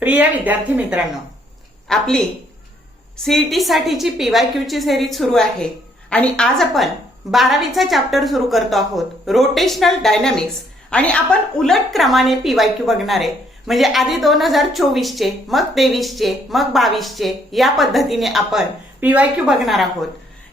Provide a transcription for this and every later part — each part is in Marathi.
प्रिय विद्यार्थी मित्रांनो, आपली सीईटी साठीची पीवायक्यू ची सिरीज सुरू आहे आणि आज आपण 12वीचा चॅप्टर सुरू करतो आहोत, रोटेशनल डायनामिक्स. आणि आपण उलट क्रमाने पीवायक्यू बघणार आहे. म्हणजे आधी 2024 चे, मग 23 चे, मग 22 चे, या पद्धतीने आपण पीवायक्यू बघणार आहोत.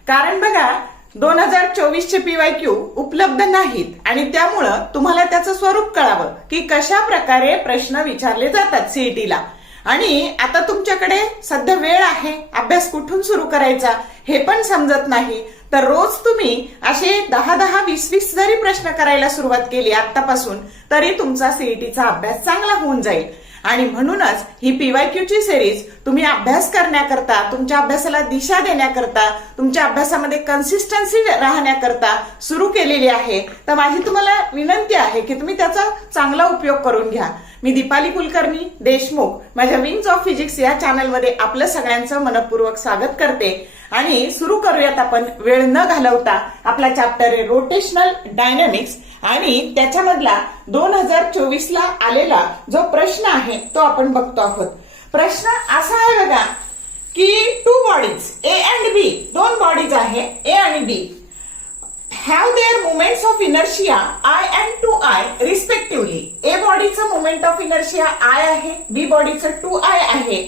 कारण बघा, 2024 चे पीवायक्यू उपलब्ध नाहीत आणि त्यामुळं तुम्हाला त्याचं स्वरूप कळावं की कशा प्रकारे प्रश्न विचारले जातात सीईटीला. आणि आता तुमच्याकडे सध्या वेळ आहे, अभ्यास कुठून सुरू करायचा हे पण समजत नाही, तर रोज तुम्ही असे 10-10, 20-20 जरी प्रश्न करायला सुरुवात केली आतापासून, तरी तुमचा सीईटीचा अभ्यास चांगला होऊन जाईल. आणि म्हणूनच ही पीवायक्यूची सिरीज तुम्ही अभ्यास करण्याकरता, तुमच्या अभ्यासाला दिशा देण्याकरता, तुमच्या अभ्यासामध्ये कन्सिस्टन्सी राहण्याकरता सुरू केलेली आहे. तर माझी तुम्हाला विनंती आहे की तुम्ही त्याचा चांगला उपयोग करून घ्या. मी दीपाली कुलकर्णी देशमुख माझ्या विंग्स ऑफ फिजिक्स या चॅनलमध्ये आपलं सगळ्यांचं मनपूर्वक स्वागत करते. आणि सुरू करूयात आपण वेळ न घालवता. आपला चॅप्टर आहे रोटेशनल डायनामिक्स आणि त्याच्यामधला 2024 ला आलेला जो प्रश्न आहे तो आपण बघतो आहोत. प्रश्न असा आहे बघा की टू बॉडीज ए अँड बी, दोन बॉडीज आहे ए आणि बी, have their moments of inertia I and 2I respectively. A बॉडीचं मोमेंट ऑफ इनर्शिया I आहे, B बॉडीचं 2I आहे.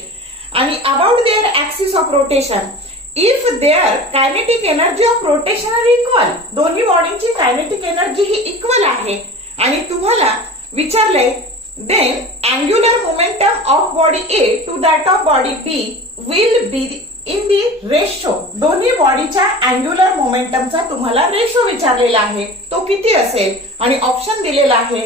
आणि about their axis of rotation, if their kinetic energy of rotation are equal, दोन्ही बॉडींची कायनेटिक एनर्जी ही इक्वल आहे. आणि तुम्हाला विचारलंय then angular momentum of body A to that of body B will be in the ratio. दोन्ही बॉडीच्या अँग्युलर मोमेंटमचा तुम्हाला रेशो विचारलेला आहे, तो किती असेल. आणि ऑप्शन दिलेला आहे.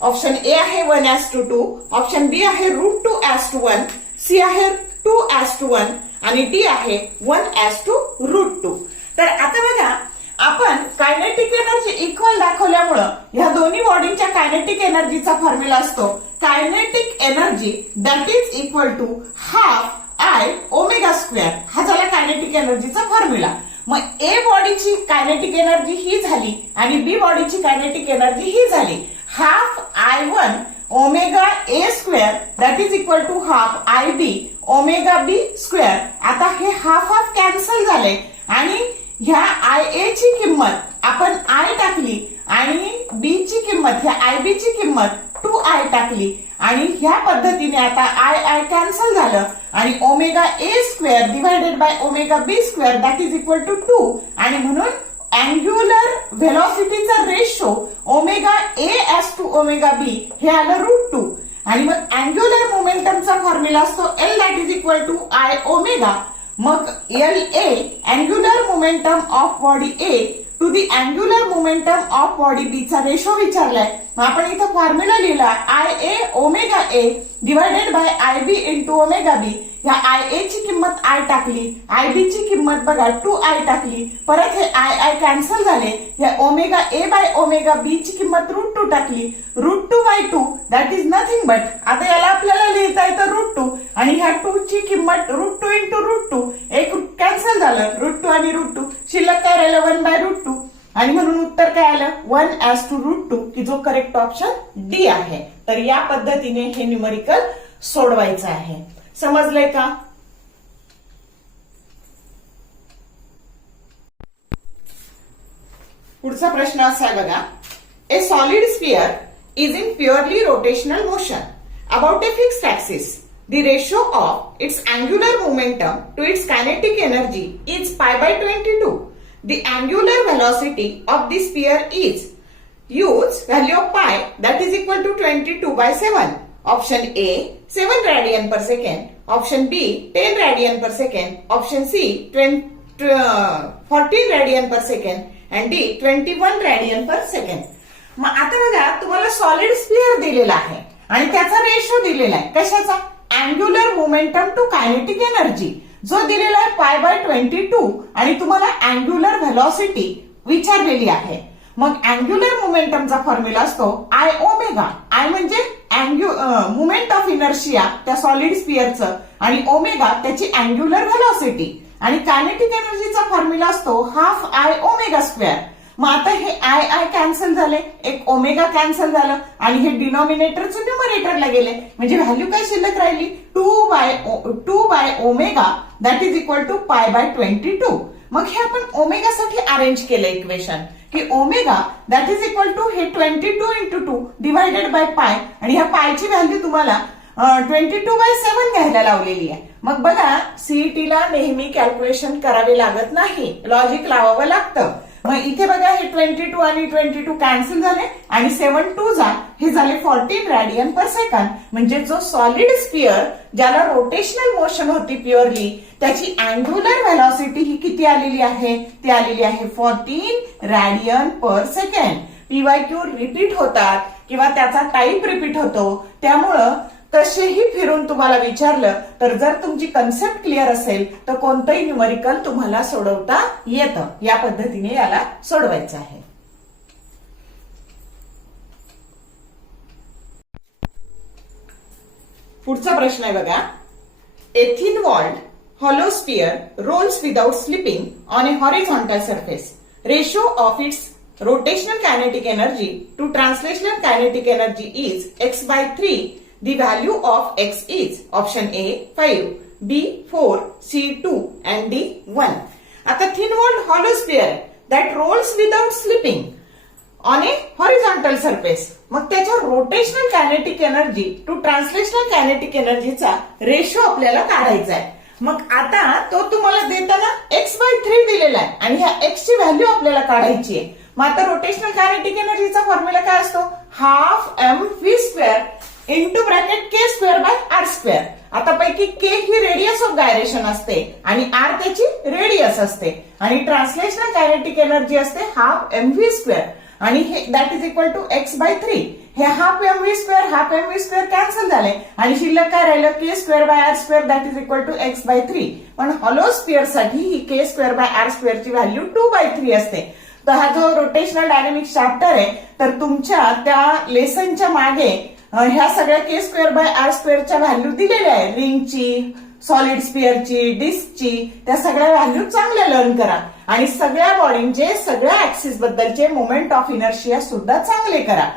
ऑप्शन ए आहे 1:2, ऑप्शन बी आहे √2:1, सी आहे 2:1 आणि डी आहे 1:√2. तर आता बघा, आपण कायनेटिक एनर्जी इक्वल दाखवल्यामुळं ह्या दोन्ही बॉडींच्या कायनेटिक एनर्जीचा फॉर्म्युला असतो kinetic energy that is equal to half I omega square. हा झाला कायनेटिक एनर्जीचा फॉर्म्युला. मग ए बॉडीची कायनेटिक एनर्जी ही झाली आणि बी बॉडीची कायनेटिक एनर्जी ही झाली half I1 omega A square that is equal to half IB omega B square. आता हे हाफ हाफ कॅन्सल झाले आणि ह्या IA ची किंमत आपण I टाकली आणि B ची किंमत, ह्या IB ची किंमत 2I टाकली आणि ह्या पद्धतीने आता I कॅन्सल झालं आणि omega A square divided by omega B square that is equal to 2. आणि म्हणून अँग्युलर व्हेलॉसिटीचा ratio omega A is to omega B हे आलं √2. आणि मग अँग्युलर मोमेंटमचा फॉर्म्युला असतो L that is equal to I omega. मग LA angular momentum of body A to the angular momentum of body B चा रेशो विचारलाय. मग आपण इथं फॉर्म्युला लिहिला IA omega A divided by IB into omega बी. ह्या IA ची किंमत I टाकली, IB ची किंमत बघा 2I टाकली, परत हे I कॅन्सल झाले, ह्या ओमेगा ए बाय ओमेगा बी ची किंमत √2 टाकली, √2/2 दॅट इज नथिंग बट, आता याला आपल्याला लिहिता येतं √2 आणि ह्या 2 ची किंमत √2 इंटू √2, एक कॅन्सल झालं, √2 आणि √2 शिल्लक काय राहिलं 1/√2. आणि म्हणून उत्तर काय आलं 1:√2 की जो करेक्ट ऑप्शन डी आहे. तर या पद्धतीने हे न्यूमरिकल सोडवायचं आहे. समजलंय का? पुढचा प्रश्न असा आहे बघा, ए solid sphere is in purely rotational motion about a fixed axis. The ratio of its angular momentum to its kinetic energy is π/22. The angular velocity of the sphere is, use value of pi that is equal to 22/7. Option A 7 radian per second, option B 10 radian per second, option C 14 radian per second and D 21 radian per second. मग आता बघा, तुम्हाला सॉलिड स्फिअर दिलेला आहे आणि त्याचा रेशो दिलेला आहे. कशाचा? Angular momentum to kinetic energy जो दिलेला आहे π/22 आणि तुम्हाला अँग्युलर व्हेलॉसिटी विचारलेली आहे. मग अँग्युलर मोमेंटमचा फॉर्म्युला असतो I ओमेगा. I म्हणजे मोमेंट ऑफ इनर्शिया त्या सॉलिड स्फिअरचं आणि ओमेगा त्याची अँग्युलर व्हेलॉसिटी. आणि कायनेटिक एनर्जीचा फॉर्म्युला असतो हाफ I ओमेगा स्क्वेअर. मग आता हे आय आय कॅन्सल झाले, एक ओमेगा कॅन्सल झालं आणि हे डिनॉमिनेटरचं न्यूमरेटरला गेले, म्हणजे व्हॅल्यू काय शिल्लक राहिली 2 by omega that is equal to pi by 22. मग हे आपण ओमेगा साठी अरेंज केलं इक्वेशन की omega that is equal to हे 22 इंटू 2 डिवायडेड बाय पाय, आणि ह्या पायची व्हॅल्यू तुम्हाला 22/7 घ्यायला लावलेली आहे. मग बघा सीईटीला नेहमी कॅल्क्युलेशन करावे लागत नाही, लॉजिक लावावं लागतं. मग इथे बघा हे 22 आणि 22 कॅन्सल झाले आणि 7 2 जा हे झाले 14 रेडियन पर सेकंड. म्हणजे जो सॉलिड स्पिअर ज्याला रोटेशनल मोशन होती प्युअरली त्याची अँग्युलर व्हेलॉसिटी ही किती आलेली आहे, ती आलेली आहे 14 रेडियन पर सेकंड. पीवायक्यू रिपीट होतात किंवा त्याचा टाईप रिपीट होतो, त्यामुळं कसेही फिरून तुम्हाला विचारलं तर जर तुमची कन्सेप्ट क्लिअर असेल तर कोणतंही न्यूमरिकल तुम्हाला सोडवता येतं. या पद्धतीने याला सोडवायचं आहे. पुढचा प्रश्न आहे बघा. A thin walled hollow sphere rolls without slipping on a horizontal surface. Ratio of its rotational kinetic energy to translational kinetic energy is x by 3. The value of x is option A 5, B 4, C 2 and D 1. आता thin walled hollow sphere that rolls without slipping on a horizontal surface. मग त्याच्या rotational kinetic energy to translational kinetic एनर्जीचा रेशो आपल्याला काढायचा आहे. मग आता तो तुम्हाला देताना x by 3 दिलेला आहे आणि ह्या x ची व्हॅल्यू आपल्याला काढायची आहे. मग आता रोटेशनल कायनेटिक एनर्जीचा फॉर्म्युला काय असतो, half mv² into bracket k square by R square. आता पैकी के ही रेडियस ऑफ गायरेशन असते आणि आर त्याची रेडियस असते आणि ट्रान्सलेशनल कायनेटिक एनर्जी असते हाफ mv² आणि हे that is equal to x by 3. हे हाफ mv² कॅन्सल झाले आणि शिल्लक काय राहिलं K square by R square that is equal to x by 3. पण हॉलो स्पिअर साठी ही K square by R square ची व्हॅल्यू 2/3 असते. तर हा जो रोटेशनल डायनेमिक्स चॅप्टर आहे तर तुमच्या त्या लेसनच्या मागे ह्या सगळ्या के स्क्वेअर बाय आर स्क्वेअरच्या व्हॅल्यू दिलेल्या आहे, रिंगची, सॉलिड स्पिअरची, डिस्कची, त्या सगळ्या व्हॅल्यू चांगल्या लर्न करा आणि सगळ्या बॉडींचे सगळ्या ऍक्सिस बद्दलचे मोमेंट ऑफ इनर्शिया सुद्धा चांगले करा.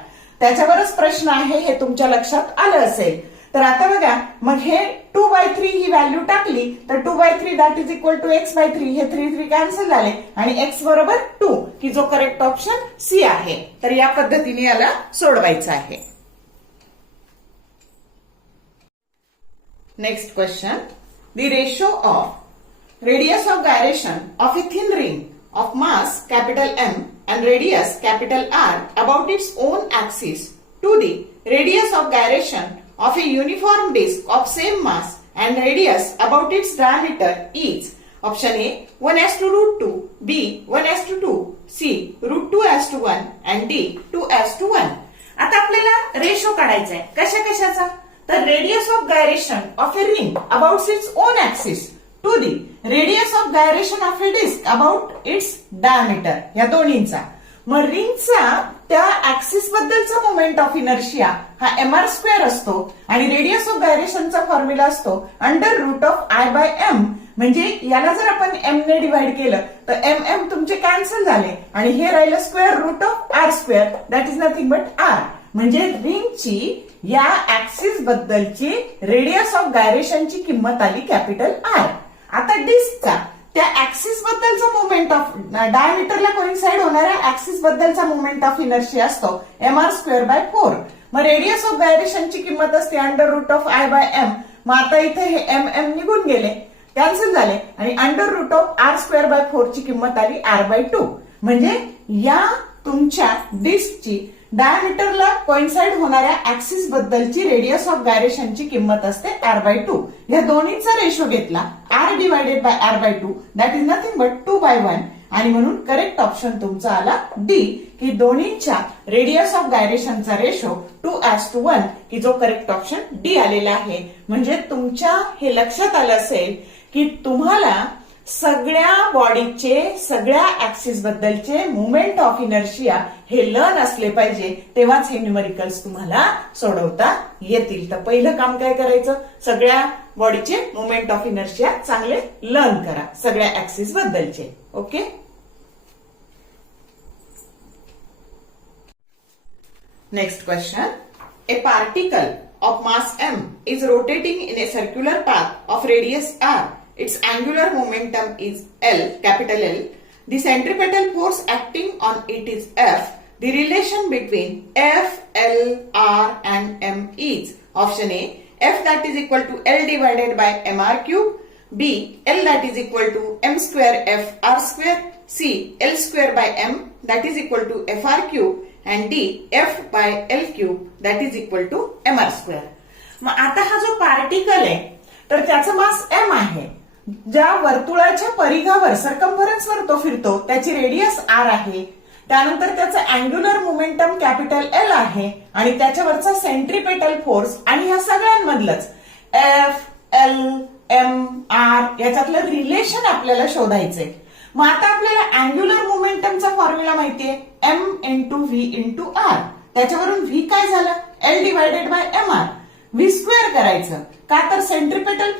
त्याच्यावरच प्रश्न आहे हे तुमच्या लक्षात आलं असेल. तर आता बघा मग हे 2/3 ही व्हॅल्यू टाकली तर 2/3 that is equal to x by 3. हे 3 कॅन्सल झाले आणि x बरोबर 2 की जो करेक्ट ऑप्शन सी आहे. तर या पद्धतीने याला सोडवायचं आहे. Next question. The ratio of radius of gyration of a thin ring of mass capital M and radius capital R about its own axis to the radius of gyration of a uniform disk of same mass and radius about its diameter is option A 1:√2, B 1:2, C √2:1 and D 2:1. आता आपल्याला रेशो काढायचा आहे. कशा कशाचा, तर radius of gyration of a ring about its own axis to the radius of gyration of a disc about its diameter, या दोन्हींचा. मग रिंगचा त्या ऍक्सिस बद्दलचा मोमेंट ऑफ इनर्शिया हा mr² असतो आणि रेडियस ऑफ गायरेशनचा फॉर्म्युला असतो √I/m. म्हणजे याला जर आपण m ने डिवाइड केलं तर m तुमचे कॅन्सल झाले आणि हे राहिलं √R² that is nothing but r. म्हणजे रिंगची या ऍक्सिस बद्दलची रेडियस ऑफ गायरेशनची किंमत आली कॅपिटल R. आता डिस्कचा त्या ऍक्सिस बद्दलचा मोमेंट ऑफ डायमीटरला कोइन्साइड होणाऱ्या ऍक्सिस बद्दलचा मोमेंट ऑफ इनर्शिया असतो mr²/4. मग रेडियस ऑफ गायरेशनची किंमत असते √I/m. मग आता इथे हे m निघून गेले, कॅन्सल झाले आणि √R²/4 ची किंमत आली R/2. म्हणजे या तुमच्या डिस्कची डायमीटरला कोइन्साइड होणाऱ्या ऍक्सिस बद्दलची रेडियस ऑफ गायरेशनची किंमत असते R/2. या दोन्हीचा रेशो घेतला R/2 that is nothing but 2/1 आणि म्हणून करेक्ट ऑप्शन तुमचा आला डी की दोन्हीच्या रेडियस ऑफ गायरेशनचा रेशो 2:1 की जो करेक्ट ऑप्शन डी आलेला आहे. म्हणजे तुमच्या हे लक्षात आलं असेल की तुम्हाला सगळ्या बॉडीचे सगळ्या ऍक्सिस बद्दलचे मोमेंट ऑफ इनर्शिया हे लर्न असले पाहिजे, तेव्हाच हे न्यूमरिकल्स तुम्हाला सोडवता येतील. तर पहिलं काम काय करायचं, सगळ्या बॉडीचे मोमेंट ऑफ इनर्शिया चांगले लर्न करा सगळ्या ऍक्सिस बद्दलचे. Okay. Next question. A particle of mass m is rotating in a circular path of radius r. Its angular momentum is L, capital L. The centripetal force acting on it is F. The relation between F, L, R and M is option A, F that is equal to L divided by mr cube, B, L that is equal to m square F r square, C, L square by m that is equal to Fr cube and D, F by L cube that is equal to mr square. मग आता हा जो पार्टिकल आहे तर त्याचा मास m आहे. ज्या वर्तुळाच्या परिघावर सर्कम्फरन्सवर तो फिरतो त्याची रेडियस r आहे. त्यानंतर त्याचं अँग्युलर मोमेंटम कॅपिटल L आहे आणि त्याच्यावरचा सेंट्रिपेटल फोर्स आणि ह्या सगळ्यांमधलंच F, L, M, R याच्यातलं रिलेशन आपल्याला शोधायचंय. मग आता आपल्याला अँग्युलर मोमेंटमचा फॉर्म्युला माहितीये m into V into R. त्याच्यावरून v काय झालं L divided by mr. V square करायचं का तर सेंट्रिपेटल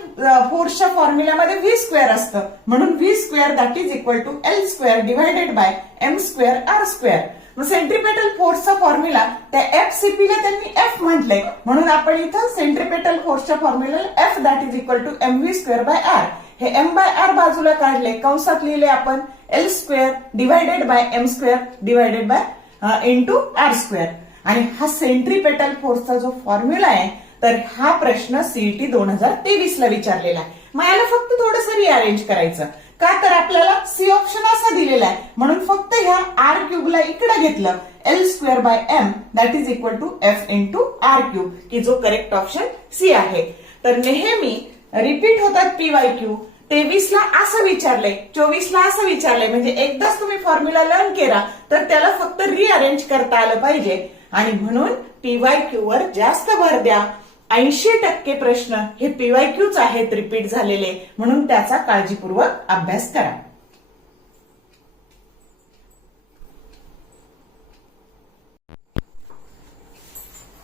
फोर्सच्या फॉर्म्युल्यामध्ये व्ही स्क्वेअर असतं म्हणून v square that is equal to L square divided by m square r square. मग सेंट्रिपेटल फोर्सचा फॉर्म्युला त्या एफ सीपी ला त्यांनी एफ म्हटलंय म्हणून आपण इथं सेंट्रिपेटल फोर्सच्या formula F that is equal to m v square by r. हे एम बाय आर बाजूला काढले कंसात लिहिले आपण L square divided by m square divided by into r square. आणि हा सेंट्रिपेटल फोर्सचा जो फॉर्म्युला आहे तर हा प्रश्न सीईटी 2023 ला विचारलेला आहे. मग याला फक्त थोडंसं रिअरेंज करायचं का तर आपल्याला सी ऑप्शन असा दिलेला आहे म्हणून फक्त ह्या आर क्यूबला इकडे घेतलं L square by m that is equal to F into r cube की जो करेक्ट ऑप्शन सी आहे. तर नेहमी रिपीट होतात पीवायक्यू. 23 ला असं विचारलंय 24 ला असं विचारलंय म्हणजे एकदाच तुम्ही फॉर्म्युला लर्न केला तर त्याला फक्त रिअरेंज करता आलं पाहिजे आणि म्हणून पीवायक्यू वर जास्त भर द्या. 80% प्रश्न हे पीवायक्यूच आहेत रिपीट झालेले म्हणून त्याचा काळजीपूर्वक अभ्यास करा.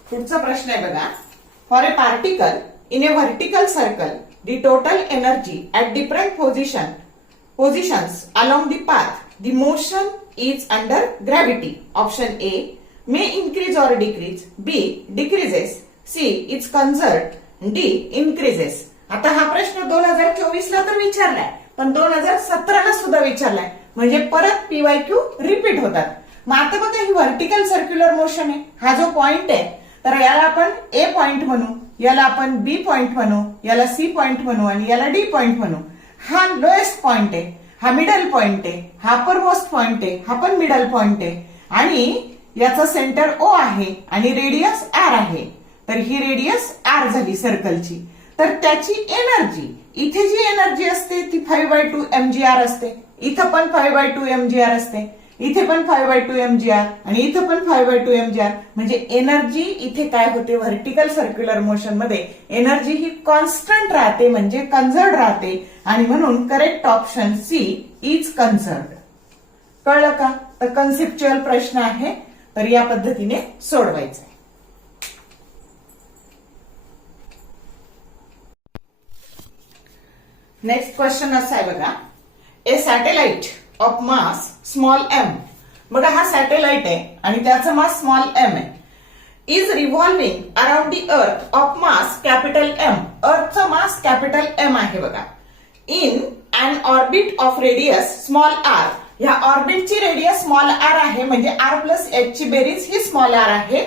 पुढचा प्रश्न आहे बघा. For a particle in a vertical circle the total energy at different positions along the path the motion is under gravity. Option A may increase or decrease, B decreases, C is conserved, D increases. आता हा प्रश्न 2024 ला तर विचारलाय पण 2017 ला सुद्धा विचारलाय म्हणजे परत पीवायक्यू रिपीट होतात. मग आता बघा ही व्हर्टिकल सर्क्युलर मोशन आहे. हा जो पॉइंट आहे तर याला आपण ए पॉइंट म्हणू, याला आपण बी पॉइंट म्हणू, याला सी पॉइंट म्हणू आणि याला डी पॉइंट म्हणू. हा लोएस्ट पॉइंट आहे, हा मिडल पॉइंट आहे, हा अपर मोस्ट पॉइंट आहे, हा पण मिडल पॉइंट आहे आणि याचा सेंटर ओ आहे आणि रेडियस आर आहे. तर ही रेडियस आर झाली सर्कलची. तर त्याची एनर्जी इथे जी एनर्जी असते ती 5/2 mgr असते. इथं पण 5/2 mgr असते, इथे पण 5/2 mgr आणि इथं पण 5/2 mgr. म्हणजे एनर्जी इथे काय होते व्हर्टिकल सर्क्युलर मोशन मध्ये एनर्जी ही कॉन्स्टंट राहते म्हणजे कन्झर्व्ड राहते आणि म्हणून करेक्ट ऑप्शन सी इज कन्झर्व्ड. कळलं का? तर कन्सेप्च्युअल प्रश्न आहे तर या पद्धतीने सोडवायचं. नेक्स्ट क्वेश्चन असा आहे बघा. A satellite of mass small M. बघा हा सॅटेलाइट आहे आणि त्याचा मास स्मॉल एम आहे. Is revolving around the earth of mass capital M. अर्थचा मास कॅपिटल एम आहे बघा. In an orbit of radius small R. ह्या ऑर्बिटची रेडियस स्मॉल आर आहे म्हणजे आर प्लस एच ची बेरीज ही स्मॉल आर आहे.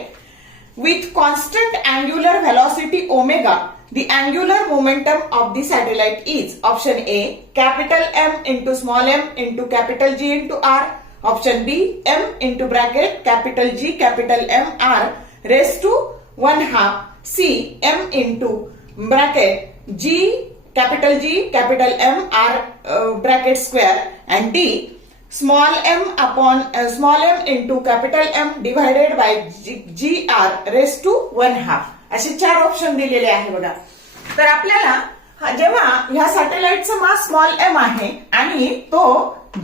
With constant angular velocity omega the angular momentum of the satellite is option A capital M into small m into capital G into R, option B M into bracket capital G capital M R raised to 1/2, C M into bracket G capital M R bracket square and D small m into capital M divided by G R raised to 1/2. असे 4 ऑप्शन दिलेले आहे बघा. तर आपल्याला जेव्हा ह्या सॅटेलाइटचं मास स्मॉल एम आहे आणि तो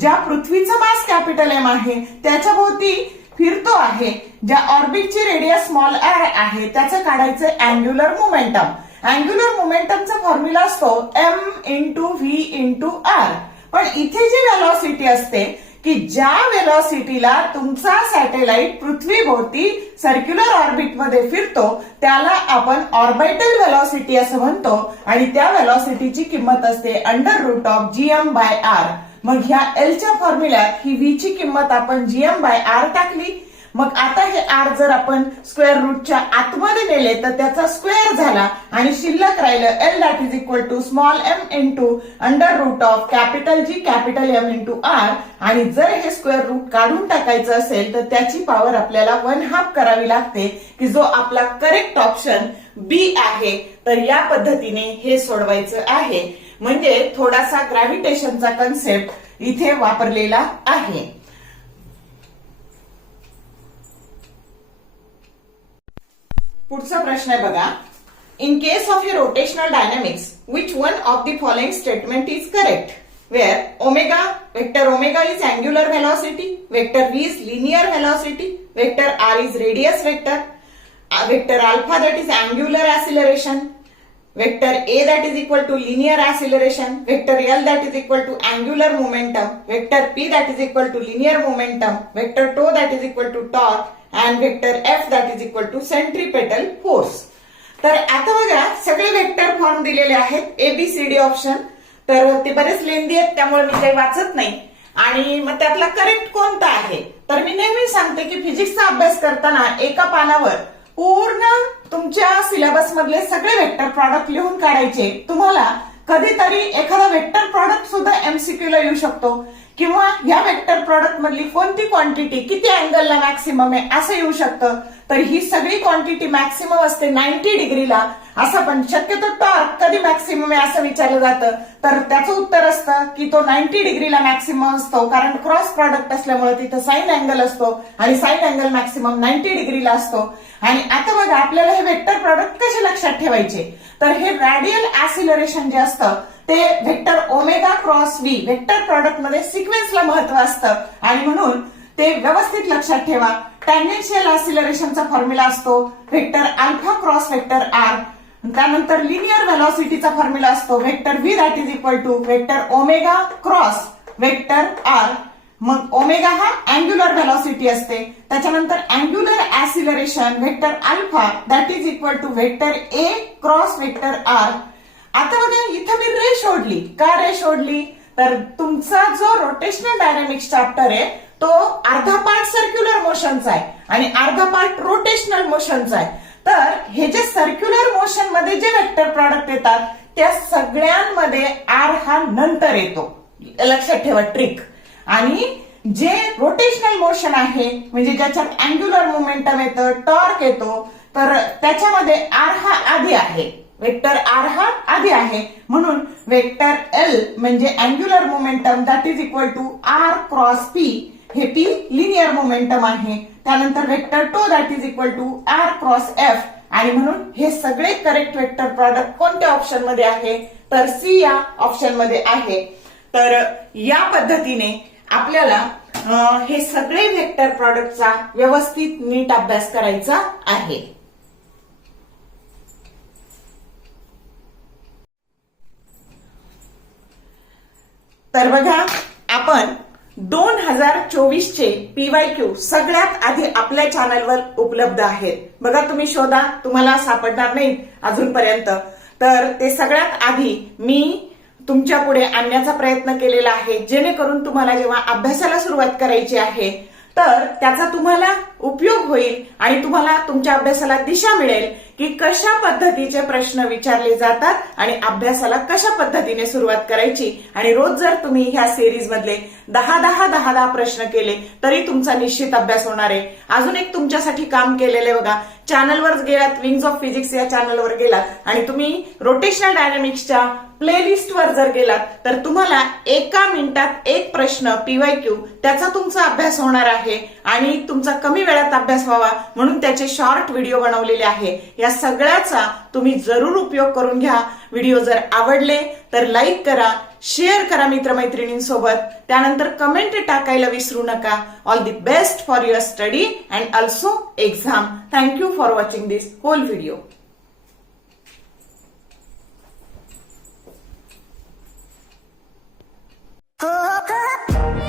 ज्या पृथ्वीचं मास कॅपिटल एम आहे त्याच्या भोवती फिरतो आहे, ज्या ऑर्बिटची रेडियस स्मॉल आर आहे त्याचं काढायचं अँग्युलर मोमेंटम. अँग्युलर मोमेंटमचा फॉर्म्युला असतो m into V into r. पण इथे जी व्हेलॉसिटी असते की ज्या वेलॉसिटीला तुमचा सॅटेलाइट पृथ्वीभोवती सर्क्युलर ऑर्बिट मध्ये फिरतो त्याला आपण ऑर्बिटल वेलॉसिटी असं म्हणतो आणि त्या वेलॉसिटीची किंमत असते √gm/r. मग ह्या एलच्या फॉर्म्युल्यात ही व्ही ची किंमत आपण gm/r टाकली. मग आता हे आर जर आपण स्क्वेअर रूटच्या आतमध्ये नेले तर त्याचा स्क्वेअर झाला आणि शिल्लक राहिलं L that is equal to small m into √G capital M into r. आणि जर हे स्क्वेअर रूट काढून टाकायचं असेल तर त्याची पॉवर आपल्याला 1/2 करावी लागते की जो आपला करेक्ट ऑप्शन बी आहे. तर या पद्धतीने हे सोडवायचं आहे. म्हणजे थोडासा ग्रॅव्हिटेशनचा कन्सेप्ट इथे वापरलेला आहे. पुढचा प्रश्न आहे बघा. In case of a rotational dynamics which one of the following statement is correct? Where vector omega is angular velocity, vector v is linear velocity, vector r is radius vector alpha that is angular acceleration, vector a that is equal to linear acceleration, vector L that is equal to angular momentum, vector p that is equal to linear momentum, vector tau that is equal to torque and vector F that is equal to centripetal force. तर आता बघा सगळे वेक्टर फॉर्म दिलेले आहेत ABCD ऑप्शन. तर ते बरेच लेंदी आहेत त्यामुळे मी काही वाचत नाही. आणि मग त्यातला करेक्ट कोणता आहे? तर मी नेहमी सांगते की फिजिक्सचा अभ्यास करताना एका पानावर पूर्ण तुमच्या सिलेबस मधले सगळे वेक्टर प्रॉडक्ट लिहून काढायचे. तुम्हाला कधीतरी एखादा वेक्टर प्रॉडक्ट सुद्धा MCQ ला येऊ शकतो किंवा या वेक्टर प्रॉडक्ट मधली कोणती क्वांटिटी किती अँगलला मॅक्सिमम आहे असं येऊ शकतं. तर ही सगळी क्वांटिटी मॅक्सिमम असते 90 डिग्रीला. असं पण शक्यतो टॉर्क कधी मॅक्सिमम आहे असं विचारलं जातं तर त्याचं उत्तर असतं की तो 90 डिग्रीला मॅक्सिमम असतो कारण क्रॉस प्रॉडक्ट असल्यामुळे तिथं साइन अँगल असतो आणि साइन अँगल मॅक्सिमम 90 डिग्रीला असतो. आणि आता बघा आपल्याला हे वेक्टर प्रॉडक्ट कसे लक्षात ठेवायचे? तर हे रॅडियल ऍसिलरेशन जे असतं ते vector omega cross V vector product मध्ये सिक्वेन्सला महत्व असतं आणि म्हणून ते व्यवस्थित लक्षात ठेवा. टॅन्जेन्शियल ऍसिलरेशनचा फॉर्म्युला असतो vector alpha cross vector r. त्यानंतर लिनियर व्हेलॉसिटीचा फॉर्म्युला असतो vector v that is equal to vector omega cross vector r. मग ओमेगा हा अँग्युलर व्हेलॉसिटी असते. त्याच्यानंतर angular acceleration vector alpha that is equal to vector a cross vector r. आता बघा इथं मी रे शोधली. का रे शोधली? तर तुमचा जो रोटेशनल डायनामिक्स चॅप्टर आहे तो अर्धा पार्ट सर्क्युलर मोशनचा आहे आणि अर्धा पार्ट रोटेशनल मोशनचा आहे. तर हे जे सर्क्युलर मोशन मध्ये जे वेक्टर प्रॉडक्ट येतात त्या सगळ्यांमध्ये आर हा नंतर येतो. लक्षात ठेवा ट्रिक. आणि जे रोटेशनल मोशन आहे म्हणजे ज्याच्यात अँग्युलर मोमेंटम येतं टॉर्क येतो तर त्याच्यामध्ये आर हा आधी आहे. वेक्टर आर हा आधी आहे म्हणून वेक्टर एल म्हणजे angular momentum that is equal to r cross p. हे पी लिनियर मोमेंटम आहे. त्यानंतर vector tau that is equal to r cross F. आणि म्हणून हे सगळे करेक्ट वेक्टर प्रॉडक्ट कोणत्या ऑप्शन मध्ये आहे? तर सी या ऑप्शन मध्ये आहे. तर या पद्धतीने आपल्याला हे सगळे वेक्टर प्रॉडक्टचा व्यवस्थित नीट अभ्यास करायचा आहे. तर बघा आपण 2024 चे PYQ सगळ्यात आधी आपल्या चॅनलवर उपलब्ध आहेत. बघा तुम्ही शोधा तुम्हाला सापडणार नाहीत अजूनपर्यंत. तर ते सगळ्यात आधी मी तुमच्या पुढे आणण्याचा प्रयत्न केलेला आहे जेणेकरून तुम्हाला जेव्हा अभ्यासाला सुरुवात करायची आहे तर त्याचा तुम्हाला उपयोग होईल आणि तुम्हाला तुमच्या अभ्यासाला दिशा मिळेल की कशा पद्धतीचे प्रश्न विचारले जातात आणि अभ्यासाला कशा पद्धतीने सुरुवात करायची. आणि रोज जर तुम्ही ह्या सिरीज मधले 10 प्रश्न केले तरी तुमचा निश्चित अभ्यास होणार आहे. अजून एक तुमच्यासाठी काम केलेले बघा. चॅनलवर गेलात विंग्स ऑफ फिजिक्स या चॅनलवर गेलात आणि तुम्ही रोटेशनल डायनामिक्सच्या प्लेलिस्टवर जर गेलात तर तुम्हाला 1 मिनिटात एक प्रश्न PYQ त्याचा तुमचा अभ्यास होणार आहे आणि तुमचा कमी वेळात अभ्यास व्हावा म्हणून त्याचे शॉर्ट व्हिडिओ बनवलेले आहे. या सगळ्याचा तुम्ही जरूर उपयोग करून घ्या. व्हिडिओ जर आवडले तर लाईक करा, शेअर करा मित्रमैत्रिणींसोबत. त्यानंतर कमेंट टाकायला विसरू नका. All the best for your study and also exam. Thank you for watching this whole video. Oh,